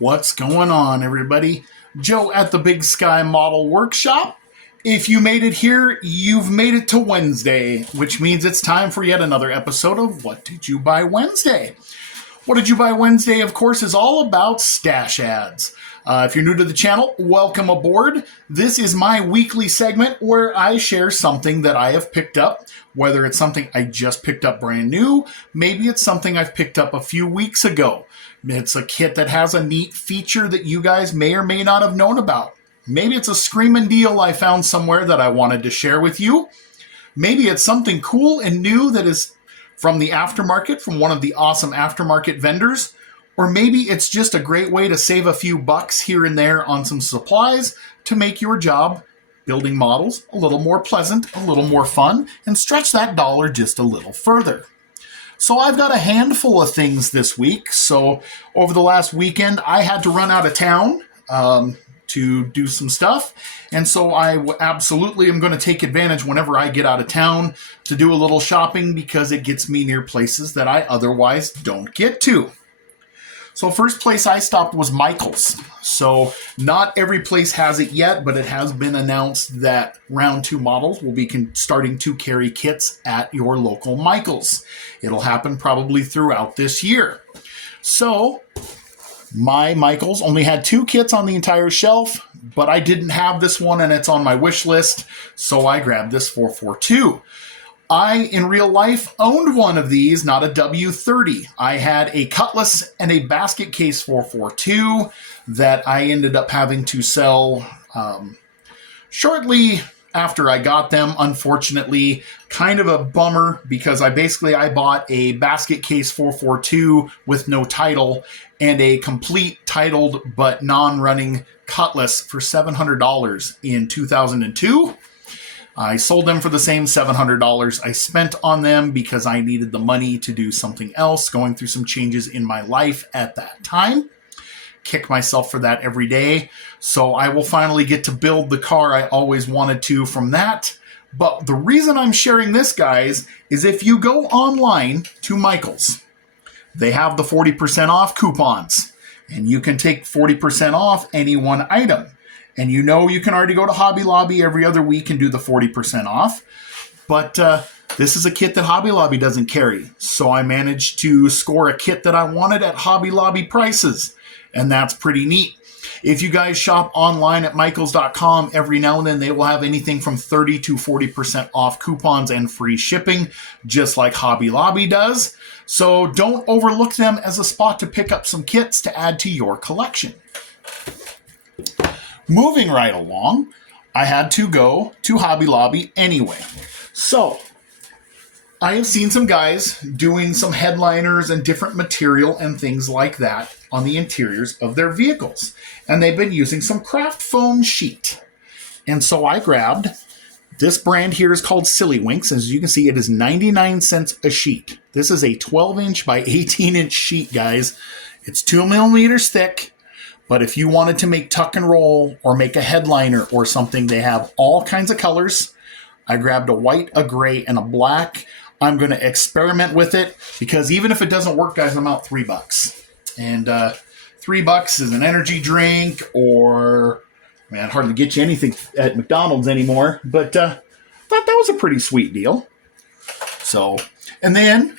What's going on, everybody? Joe at the Big Sky Model Workshop. If you made it here, you've made it to Wednesday, which means it's time for yet another episode of What Did You Buy Wednesday? What Did You Buy Wednesday, of course, is all about stash ads. If you're new to the channel, welcome aboard. This is my weekly segment where I share something that I have picked up, whether it's something I just picked up brand new, maybe it's something I've picked up a few weeks ago. It's a kit that has a neat feature that you guys may or may not have known about. Maybe it's a screaming deal I found somewhere that I wanted to share with you. Maybe it's something cool and new that is from the aftermarket, from one of the awesome aftermarket vendors. Or maybe it's just a great way to save a few bucks here and there on some supplies to make your job building models a little more pleasant, a little more fun, and stretch that dollar just a little further. So I've got a handful of things this week. So over the last weekend, I had to run out of town to do some stuff. And so I absolutely am going to take advantage whenever I get out of town to do a little shopping because it gets me near places that I otherwise don't get to. So first place I stopped was Michael's. So not every place has it yet, but it has been announced that round 2 models will be starting to carry kits at your local Michael's. It'll happen probably throughout this year. So my Michael's only had 2 kits on the entire shelf, but I didn't have this one and it's on my wish list. So I grabbed this 442. I, in real life, owned one of these, not a W30. I had a Cutlass and a basket case 442 that I ended up having to sell shortly after I got them. Unfortunately, kind of a bummer because I bought a basket case 442 with no title and a complete titled but non-running Cutlass for $700 in 2002. I sold them for the same $700 I spent on them because I needed the money to do something else, going through some changes in my life at that time. Kick myself for that every day. So I will finally get to build the car I always wanted to from that. But the reason I'm sharing this, guys, is if you go online to Michael's, they have the 40% off coupons, and you can take 40% off any one item. And you know you can already go to Hobby Lobby every other week and do the 40% off. But this is a kit that Hobby Lobby doesn't carry. So I managed to score a kit that I wanted at Hobby Lobby prices. And that's pretty neat. If you guys shop online at michaels.com, every now and then they will have anything from 30 to 40% off coupons and free shipping, just like Hobby Lobby does. So don't overlook them as a spot to pick up some kits to add to your collection. Moving right along, I had to go to Hobby Lobby anyway. So I have seen some guys doing some headliners and different material and things like that on the interiors of their vehicles. And they've been using some craft foam sheet. And so I grabbed, this brand here is called Silly Winks. As you can see, it is 99 cents a sheet. This is a 12-inch by 18-inch sheet, guys. It's 2 millimeters thick. But if you wanted to make tuck and roll or make a headliner or something, they have all kinds of colors. I grabbed a white, a gray, and a black. I'm going to experiment with it because even if it doesn't work, guys, I'm out $3. And $3 is an energy drink or, man, hardly get you anything at McDonald's anymore. But thought that was a pretty sweet deal. So, and then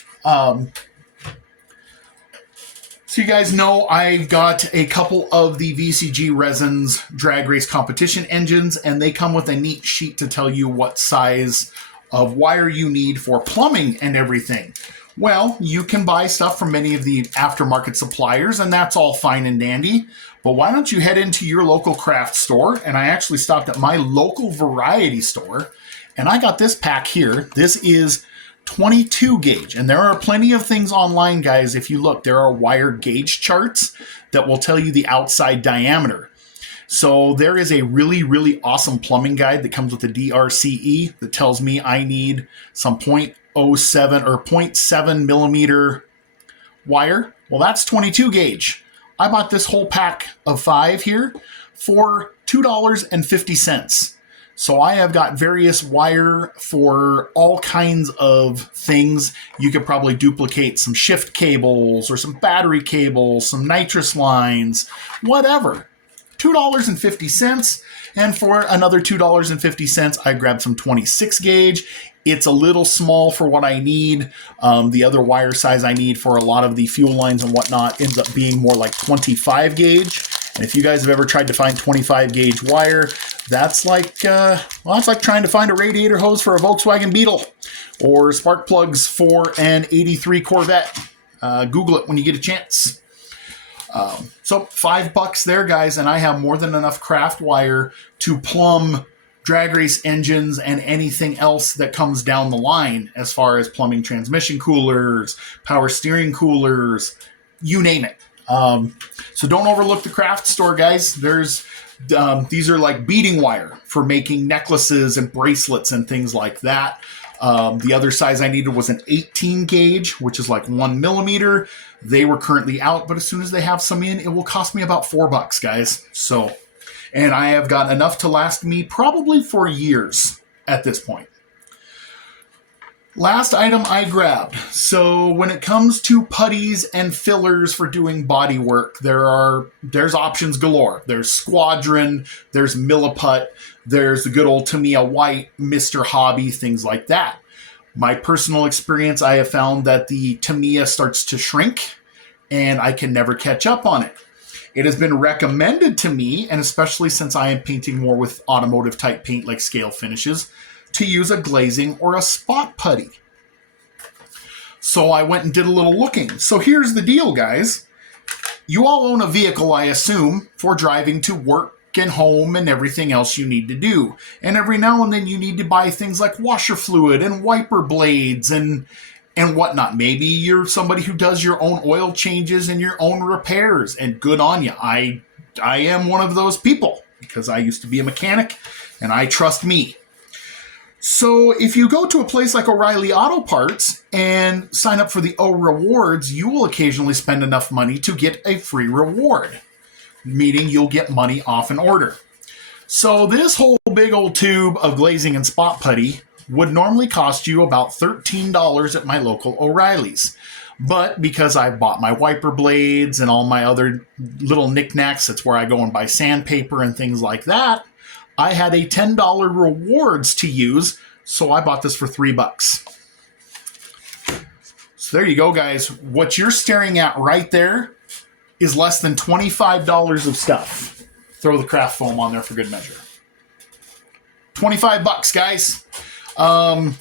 so you guys know I got a couple of the VCG Resins drag race competition engines, and they come with a neat sheet to tell you what size of wire you need for plumbing and everything. Well, you can buy stuff from many of the aftermarket suppliers, and that's all fine and dandy. But why don't you head into your local craft store? And I actually stopped at my local variety store, and I got this pack here. This is 22 gauge, and there are plenty of things online, guys. If you look, there are wire gauge charts that will tell you the outside diameter. So there is a really, really awesome plumbing guide that comes with a DRCE that tells me I need some 0.07 or 0.7 millimeter wire. Well, that's 22 gauge. I bought this whole pack of 5 here for $2.50. So I have got various wire for all kinds of things. You could probably duplicate some shift cables or some battery cables, some nitrous lines, whatever. $2.50. And for another $2.50, I grabbed some 26 gauge. It's a little small for what I need. The other wire size I need for a lot of the fuel lines and whatnot ends up being more like 25 gauge. And if you guys have ever tried to find 25 gauge wire, that's like it's like trying to find a radiator hose for a Volkswagen Beetle or spark plugs for an 83 Corvette. Google it when you get a chance. So $5 there, guys, and I have more than enough craft wire to plumb drag race engines and anything else that comes down the line as far as plumbing transmission coolers, power steering coolers, you name it. So don't overlook the craft store, guys. There's these are like beading wire for making necklaces and bracelets and things like that. The other size I needed was an 18 gauge, which is like 1 millimeter. They were currently out, but as soon as they have some in, it will cost me about $4, guys. So, and I have got enough to last me probably for years at this point. Last item I grabbed. So when it comes to putties and fillers for doing body work, there's options galore. There's Squadron, there's Milliput, there's the good old Tamiya White, Mr. Hobby, things like that. My personal experience, I have found that the Tamiya starts to shrink and I can never catch up on it. It has been recommended to me, and especially since I am painting more with automotive type paint like scale finishes, to use a glazing or a spot putty. So I went and did a little looking. So here's the deal, guys. You all own a vehicle, I assume, for driving to work and home and everything else you need to do. And every now and then you need to buy things like washer fluid and wiper blades and whatnot. Maybe you're somebody who does your own oil changes and your own repairs, and good on you. I am one of those people because I used to be a mechanic and I trust me. So if you go to a place like O'Reilly Auto Parts and sign up for the O Rewards, you will occasionally spend enough money to get a free reward, meaning you'll get money off an order. So this whole big old tube of glazing and spot putty would normally cost you about $13 at my local O'Reilly's. But because I bought my wiper blades and all my other little knickknacks, that's where I go and buy sandpaper and things like that, I had a $10 rewards to use, so I bought this for $3. So there you go, guys. What you're staring at right there is less than $25 of stuff. Throw the craft foam on there for good measure. $25, guys.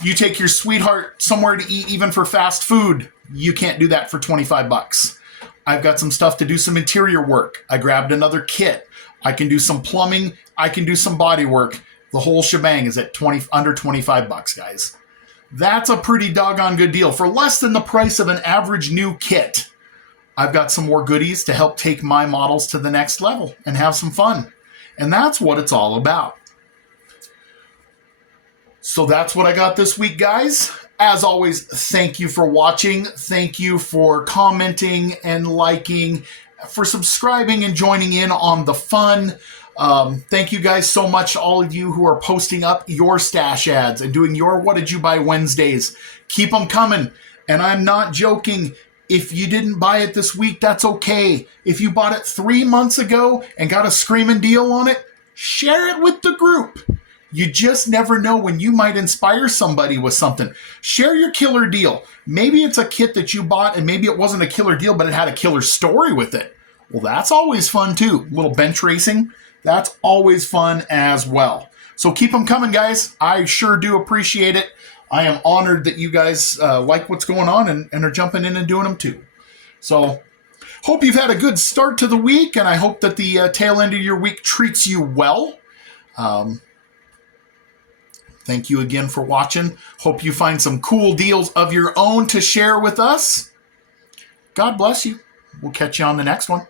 You take your sweetheart somewhere to eat, even for fast food. You can't do that for $25. I've got some stuff to do some interior work. I grabbed another kit. I can do some plumbing. I can do some body work. The whole shebang is at under $25, guys. That's a pretty doggone good deal. For less than the price of an average new kit, I've got some more goodies to help take my models to the next level and have some fun. And that's what it's all about. So that's what I got this week, guys. As always, thank you for watching. Thank you for commenting and liking, for subscribing and joining in on the fun. Thank you guys so much, all of you who are posting up your stash ads and doing your What Did You Buy Wednesdays. Keep them coming. And I'm not joking. If you didn't buy it this week, that's okay. If you bought it 3 months ago and got a screaming deal on it, share it with the group. You just never know when you might inspire somebody with something. Share your killer deal. Maybe it's a kit that you bought and maybe it wasn't a killer deal, but it had a killer story with it. Well, that's always fun too. A little bench racing, that's always fun as well. So keep them coming, guys. I sure do appreciate it. I am honored that you guys like what's going on and are jumping in and doing them too. So hope you've had a good start to the week, and I hope that the tail end of your week treats you well. Thank you again for watching. Hope you find some cool deals of your own to share with us. God bless you. We'll catch you on the next one.